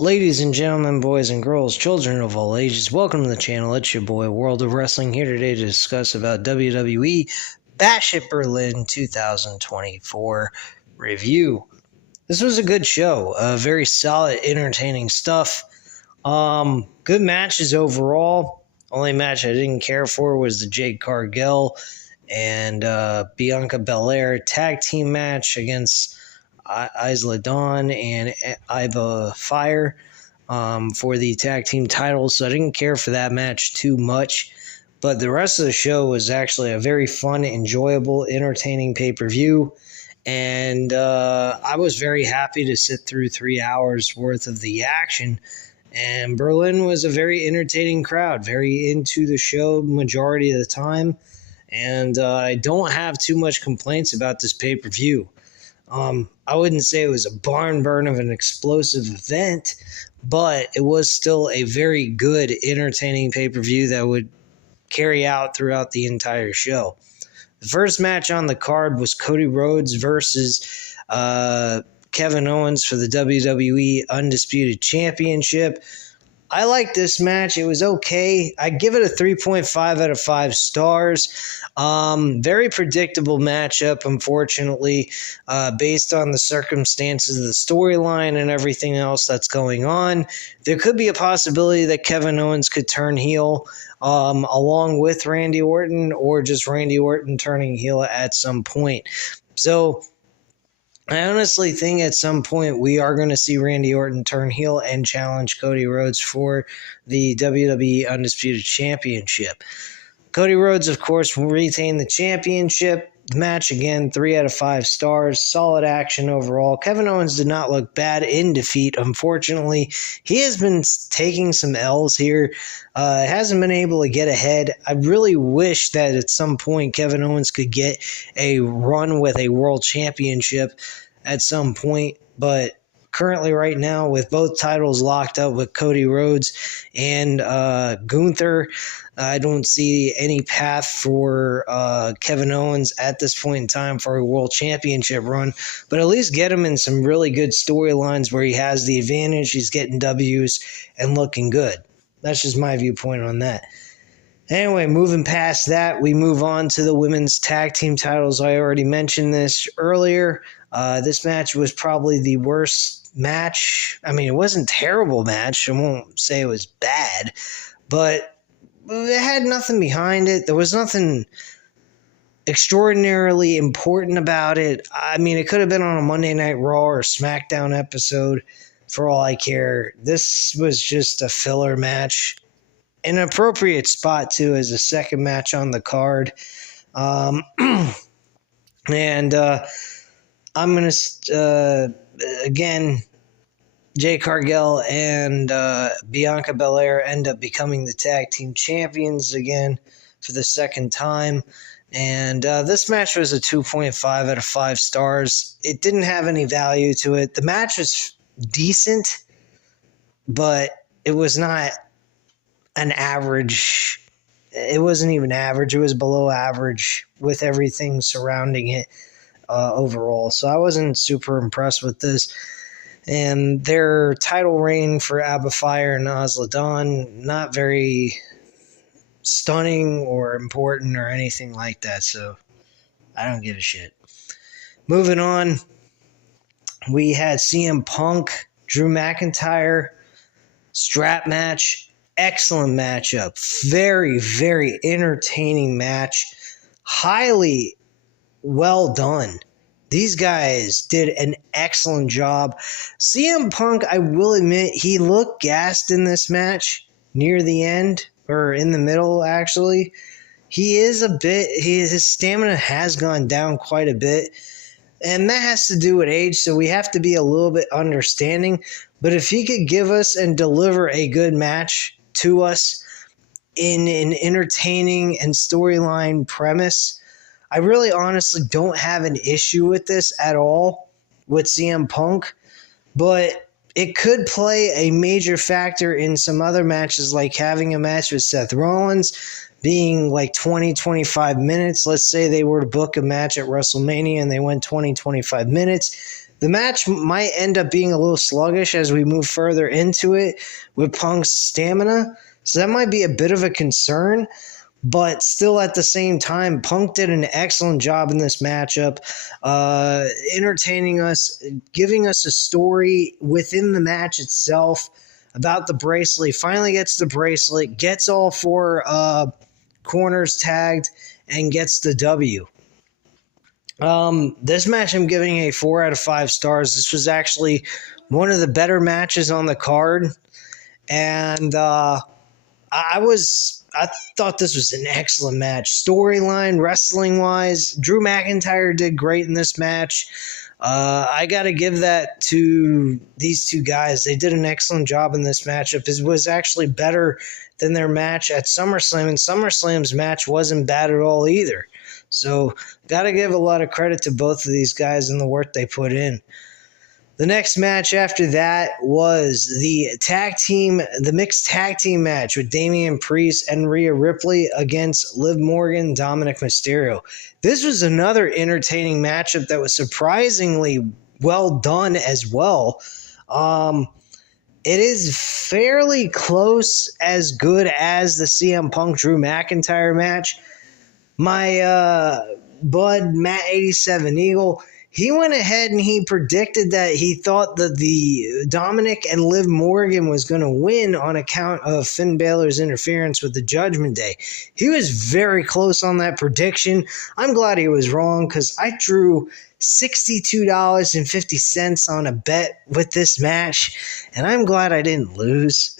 Ladies and gentlemen, boys and girls, children of all ages, welcome to the channel. It's your boy, World of Wrestling, here today to discuss about WWE Bash at Berlin 2024 review. This was a good show, very solid, entertaining stuff. Good matches overall. Only match I didn't care for was the Jade Cargill and Bianca Belair tag team match against Isla Dawn and Iva Fire for the tag team titles, so I didn't care for that match too much. But the rest of the show was actually a very fun, enjoyable, entertaining pay-per-view, and I was very happy to sit through 3 hours worth of the action. And Berlin was a very entertaining crowd, very into the show majority of the time, and I don't have too much complaints about this pay-per-view. I wouldn't say it was a barn burn of an explosive event, but it was still a very good, entertaining pay-per-view that would carry out throughout the entire show. The first match on the card was Cody Rhodes versus Kevin Owens for the WWE Undisputed Championship. I liked this match. It was okay. I give it a 3.5 out of 5 stars. Very predictable matchup, unfortunately, based on the circumstances of the storyline and everything else that's going on. There could be a possibility that Kevin Owens could turn heel along with Randy Orton, or just Randy Orton turning heel at some point. So I honestly think at some point we are going to see Randy Orton turn heel and challenge Cody Rhodes for the WWE Undisputed Championship. Cody Rhodes, of course, will retain the championship. The match, again, 3 out of 5 stars. Solid action overall. Kevin Owens did not look bad in defeat, unfortunately. He has been taking some L's here. Hasn't been able to get ahead. I really wish that at some point Kevin Owens could get a run with a world championship at some point, but currently right now with both titles locked up with Cody Rhodes and Gunther, I don't see any path for Kevin Owens at this point in time for a world championship run, but at least get him in some really good storylines where he has the advantage, he's getting W's and looking good. That's just my viewpoint on that. Anyway, moving past that, we move on to the women's tag team titles. I already mentioned this earlier. This match was probably the worst match. I mean, it wasn't a terrible match. I won't say it was bad, but it had nothing behind it. There was nothing extraordinarily important about it. I mean, it could have been on a Monday Night Raw or SmackDown episode for all I care. This was just a filler match. An appropriate spot, too, as a second match on the card. I'm going to, again, Jade Cargill and Bianca Belair end up becoming the tag team champions again for the second time. And this match was a 2.5 out of 5 stars. It didn't have any value to it. The match was decent, but it was not an average. It wasn't even average. It was below average with everything surrounding it overall. So I wasn't super impressed with this. And their title reign for Iva Fire and Isla Dawn, not very stunning or important or anything like that. So I don't give a shit. Moving on, we had CM Punk, Drew McIntyre, strap match. Excellent matchup. Very, very entertaining match. Highly well done. These guys did an excellent job. CM Punk, I will admit, he looked gassed in this match near the end, or in the middle, actually. His stamina has gone down quite a bit, and that has to do with age, so we have to be a little bit understanding. But if he could give us and deliver a good match to us in an entertaining and storyline premise, I really honestly don't have an issue with this at all with CM Punk, but it could play a major factor in some other matches, like having a match with Seth Rollins being like 20-25 minutes. Let's say they were to book a match at WrestleMania and they went 20-25 minutes. The match might end up being a little sluggish as we move further into it with Punk's stamina, so that might be a bit of a concern. But still, at the same time, Punk did an excellent job in this matchup, entertaining us, giving us a story within the match itself about the bracelet. He finally gets the bracelet, gets all four corners tagged, and gets the W. This match I'm giving a 4 out of 5 stars. This was actually one of the better matches on the card, and I thought this was an excellent match. Storyline, wrestling-wise, Drew McIntyre did great in this match. I got to give that to these two guys. They did an excellent job in this matchup. It was actually better than their match at SummerSlam, and SummerSlam's match wasn't bad at all either. So, got to give a lot of credit to both of these guys and the work they put in. The next match after that was the mixed tag team match with Damian Priest and Rhea Ripley against Liv Morgan, Dominic Mysterio. This was another entertaining matchup that was surprisingly well done as well. It is fairly close, as good as the CM Punk Drew McIntyre match. My bud, Matt 87 Eagle, he went ahead and he predicted that he thought that the Dominic and Liv Morgan was going to win on account of Finn Balor's interference with the Judgment Day. He was very close on that prediction. I'm glad he was wrong because I drew $62.50 on a bet with this match, and I'm glad I didn't lose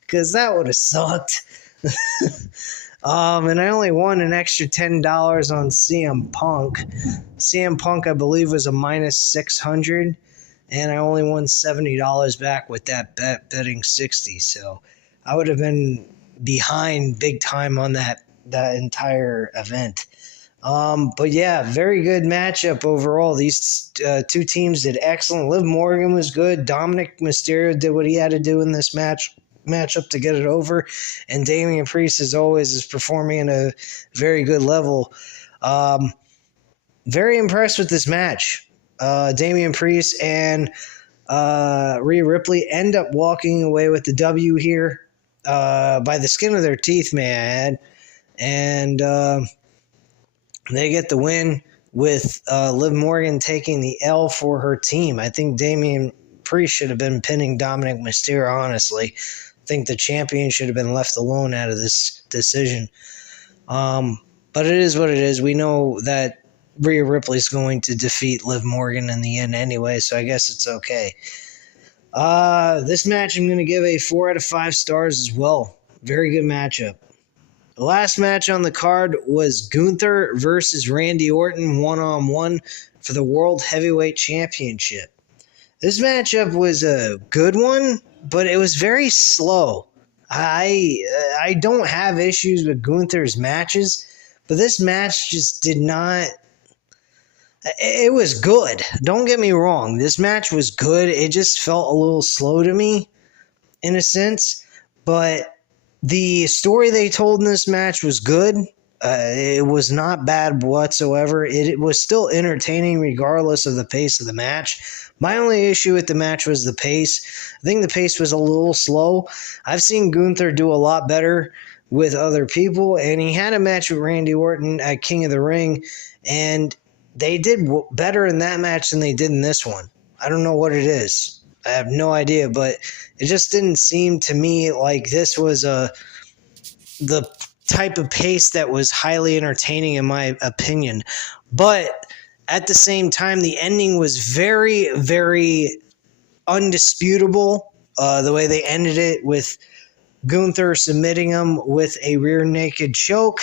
because that would have sucked. And I only won an extra $10 on CM Punk. CM Punk, I believe, was a minus 600, and I only won $70 back with that bet, betting 60. So I would have been behind big time on that entire event. But yeah, very good matchup overall. These two teams did excellent. Liv Morgan was good. Dominic Mysterio did what he had to do in this matchup to get it over, and Damian Priest, as always, is performing at a very good level. Very impressed with this match. Damian Priest and Rhea Ripley end up walking away with the W here by the skin of their teeth, may I add, and they get the win with Liv Morgan taking the L for her team. I think Damian Priest should have been pinning Dominic Mysterio, honestly. I think the champion should have been left alone out of this decision. But it is what it is. We know that Rhea Ripley's going to defeat Liv Morgan in the end anyway, so I guess it's okay. This match I'm going to give a 4 out of 5 stars as well. Very good matchup. The last match on the card was Gunther versus Randy Orton one-on-one for the World Heavyweight Championship. This matchup was a good one, but it was very slow. I don't have issues with Gunther's matches, but this match just did not... It was good. Don't get me wrong. This match was good. It just felt a little slow to me, in a sense. But the story they told in this match was good. It was not bad whatsoever. It was still entertaining regardless of the pace of the match. My only issue with the match was the pace. I think the pace was a little slow. I've seen Gunther do a lot better with other people, and he had a match with Randy Orton at King of the Ring, and they did better in that match than they did in this one. I don't know what it is. I have no idea, but it just didn't seem to me like this was the type of pace that was highly entertaining in my opinion. But at the same time, the ending was very, very undisputable. The way they ended it with Gunther submitting him with a rear naked choke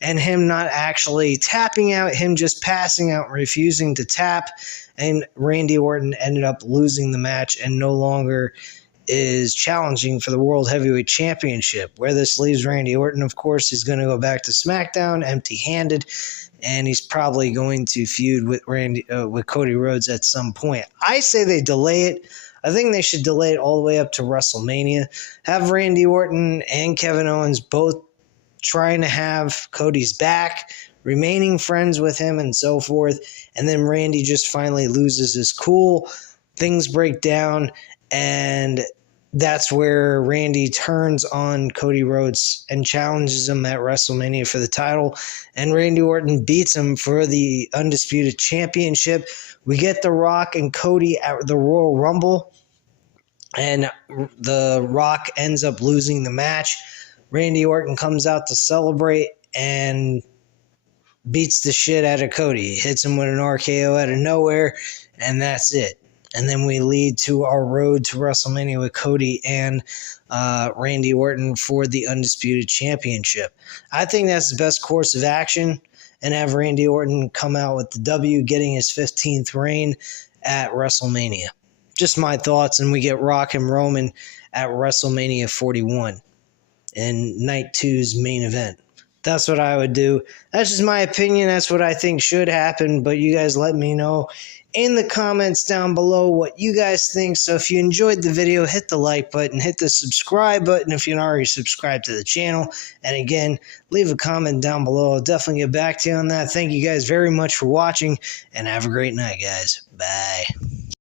and him not actually tapping out, him just passing out and refusing to tap. And Randy Orton ended up losing the match and no longer is challenging for the World Heavyweight Championship. Where this leaves Randy Orton, of course, he's going to go back to SmackDown empty-handed, and he's probably going to feud with Cody Rhodes at some point. I say they delay it. I think they should delay it all the way up to WrestleMania. Have Randy Orton and Kevin Owens both trying to have Cody's back, remaining friends with him and so forth. And then Randy just finally loses his cool. Things break down, and that's where Randy turns on Cody Rhodes and challenges him at WrestleMania for the title. And Randy Orton beats him for the Undisputed Championship. We get The Rock and Cody at the Royal Rumble, and The Rock ends up losing the match. Randy Orton comes out to celebrate and beats the shit out of Cody. Hits him with an RKO out of nowhere, and that's it. And then we lead to our road to WrestleMania with Cody and Randy Orton for the Undisputed Championship. I think that's the best course of action, and have Randy Orton come out with the W, getting his 15th reign at WrestleMania. Just my thoughts, and we get Rock and Roman at WrestleMania 41 in Night 2's main event. That's what I would do. That's just my opinion. That's what I think should happen, but you guys let me know in the comments down below what you guys think. So if you enjoyed the video, hit the like button, hit the subscribe button if you're not already subscribed to the channel. And again, leave a comment down below. I'll definitely get back to you on that. Thank you guys very much for watching, and have a great night, guys. Bye.